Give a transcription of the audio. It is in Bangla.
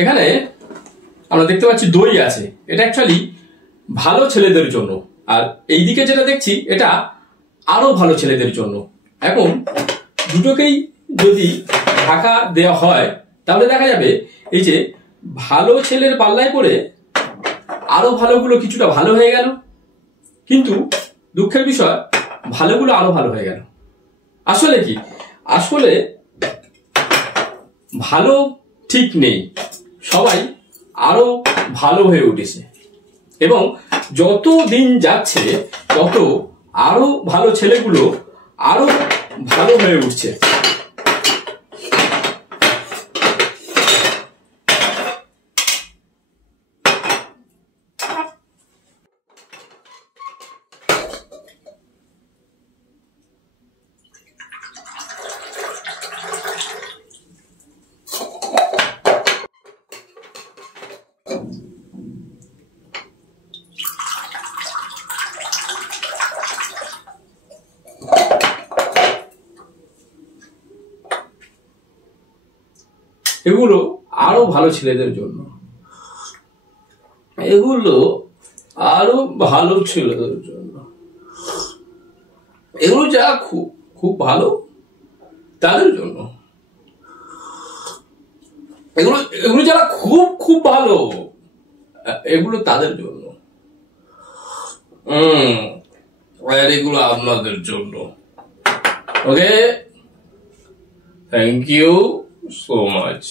এখানে আমরা দেখতে পাচ্ছি দই আছে, এটা অ্যাকচুয়ালি ভালো ছেলেদের জন্য, আর এইদিকে যেটা দেখছি এটা আরো ভালো ছেলেদের জন্য। এখন দুটোকেই যদি ঢাকা দেওয়া হয় তাহলে দেখা যাবে এই যে ভালো ছেলের পাল্লায় পড়ে আরো ভালোগুলো কিছুটা ভালো হয়ে গেল, কিন্তু দুঃখের বিষয় ভালোগুলো আরো ভালো হয়ে গেল। আসলে কি, আসলে ভালো ঠিক নেই, সবাই আরো ভালো হয়ে উঠেছে, এবং যত দিন যাচ্ছে তত আরো ভালো ছেলেগুলো আরো ভালো হয়ে উঠছে। এগুলো আরো ভালো ছেলেদের জন্য, এগুলো আরো ভালো ছেলেদের জন্য, এগুলো যারা খুব খুব ভালো তাদের জন্য, এগুলো এগুলো যারা খুব খুব ভালো এগুলো তাদের জন্য, আর এগুলো আপনাদের জন্য। ওকে, থ্যাংক ইউ so much.